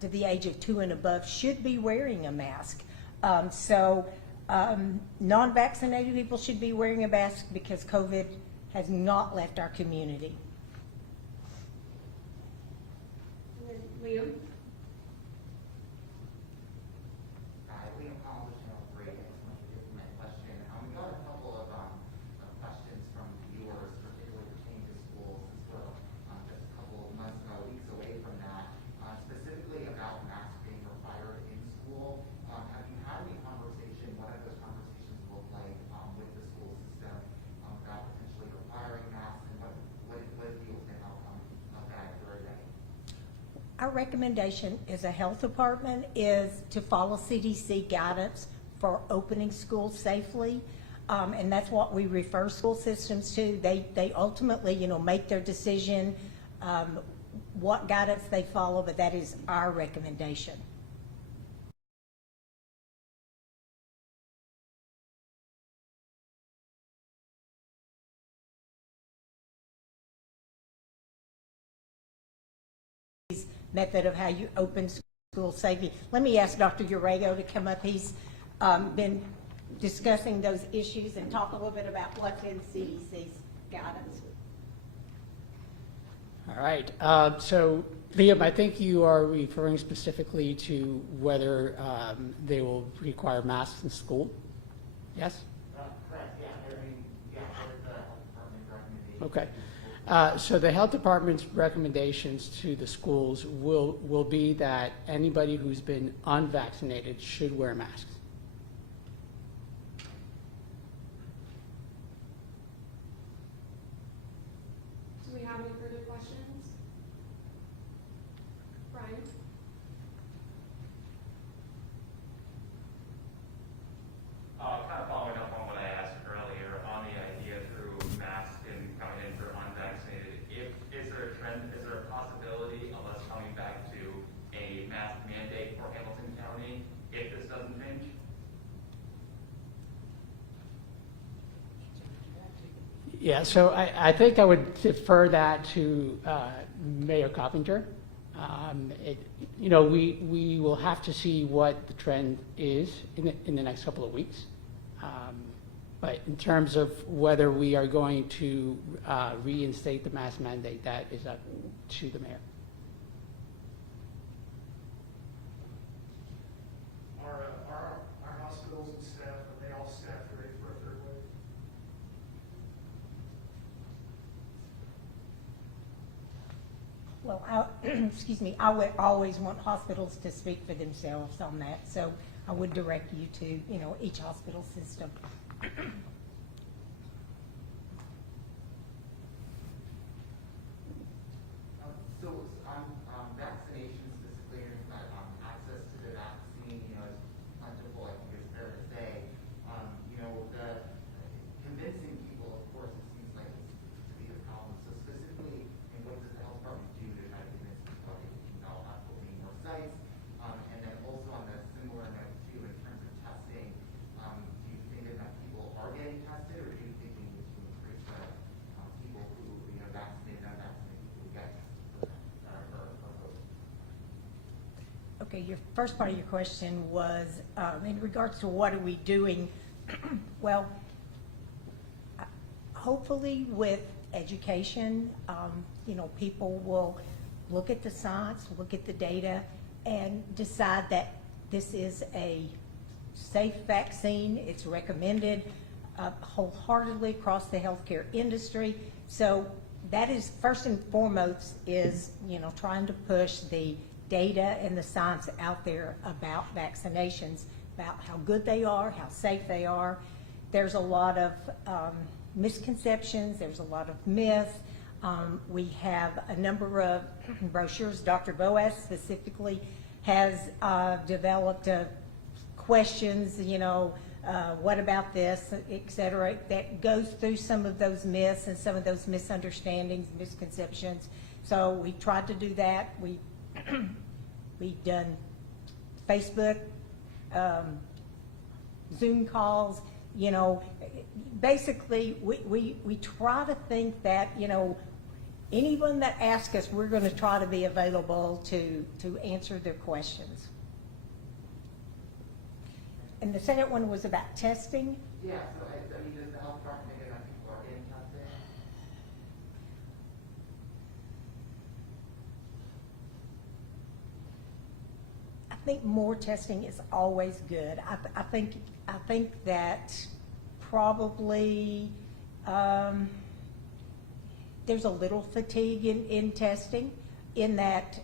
to the age of 2 and above should be wearing a mask. Non-vaccinated people should be wearing a mask because COVID has not left our community. And then Liam? Liam Collins, Channel 3. Thanks so much for taking my question. We got a couple of questions from viewers, particularly pertaining to schools, since we're just a couple of months, weeks away from that, specifically about masks being required in school. Have you had any conversation, what have those conversations looked like with the school system about potentially requiring masks, and what is the ultimate outcome of that for a day? Our recommendation as a health department is to follow CDC guidance for opening schools safely. And that's what we refer school systems to. They ultimately, make their decision, what guidance they follow, but that is our recommendation. Method of how you open school safely. Let me ask Dr. Urrego to come up. He's been discussing those issues and talk a little bit about what's in CDC's guidance. All right. So, Liam, I think you are referring specifically to whether they will require masks in school. Yes? Correct, yeah. What is the health department recommendation? Okay. So the health department's recommendations to the schools will be that anybody who's been unvaccinated should wear masks. Do we have any further questions? Brian? Kind of following up on what I asked earlier on the idea through masks and coming in for unvaccinated. Is there a possibility of us coming back to a mask mandate for Hamilton County if this doesn't change? Yeah, so I think I would defer that to Mayor Coppinger. We will have to see what the trend is in the next couple of weeks. But in terms of whether we are going to reinstate the mask mandate, that is up to the mayor. Our hospitals and staff, are they all staffed ready for a third wave? Well, excuse me, I would always want hospitals to speak for themselves on that. So I would direct you to, each hospital system. So on vaccination specifically, access to the vaccine, is plentiful, I think it's fair to say. The convincing people, of course, it seems like it's to be the problem. So specifically, what does the health department do to try to convince people that they can now not opening more sites? And then also on the similar note too, in terms of testing, do you think that people are getting tested, or do you think we need to increase the people who, vaccinated and unvaccinated people who get tested for COVID? Okay, your first part of your question was in regards to what are we doing. Well, hopefully with education, people will look at the science, look at the data, and decide that this is a safe vaccine. It's recommended wholeheartedly across the healthcare industry. So that is first and foremost is, trying to push the data and the science out there about vaccinations, about how good they are, how safe they are. There's a lot of misconceptions. There's a lot of myths. We have a number of brochures. Dr. Boas specifically has developed questions, what about this, et cetera, that goes through some of those myths and some of those misunderstandings, misconceptions. So we tried to do that. We've done Facebook, Zoom calls, basically we try to think that, anyone that asks us, we're going to try to be available to answer their questions. And the second one was about testing. Yeah, so I mean, does the health department think enough people are getting tested? I think more testing is always good. I think that probably there's a little fatigue in testing, in that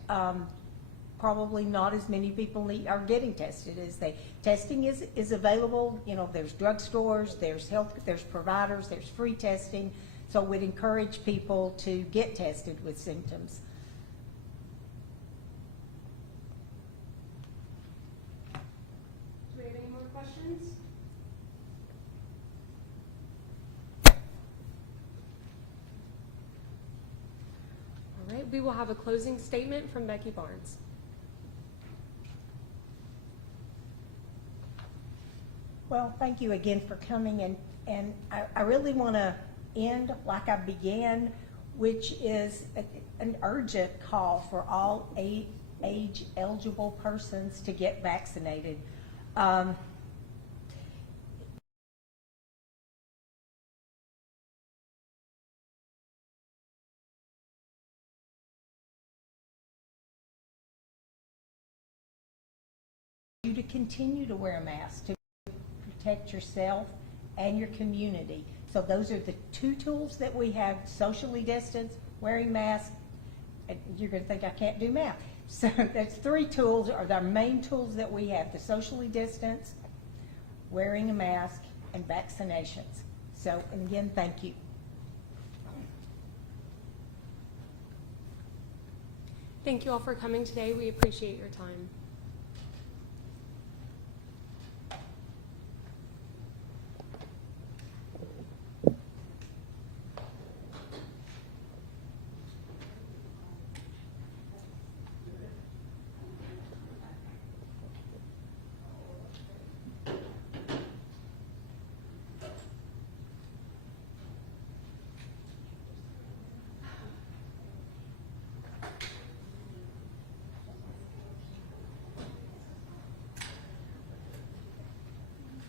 probably not as many people are getting tested as they. Testing is available. You know, there's drugstores, there's providers, there's free testing. So we'd encourage people to get tested with symptoms. Do we have any more questions? All right, we will have a closing statement from Becky Barnes. Well, thank you again for coming, and I really want to end like I began, which is an urgent call for all age-eligible persons to get vaccinated. You to continue to wear a mask to protect yourself and your community. So those are the two tools that we have: socially distanced, wearing masks. And you're going to think I can't do math. So that's three tools are the main tools that we have: the socially distance, wearing a mask, and vaccinations. So, and again, thank you. Thank you all for coming today. We appreciate your time.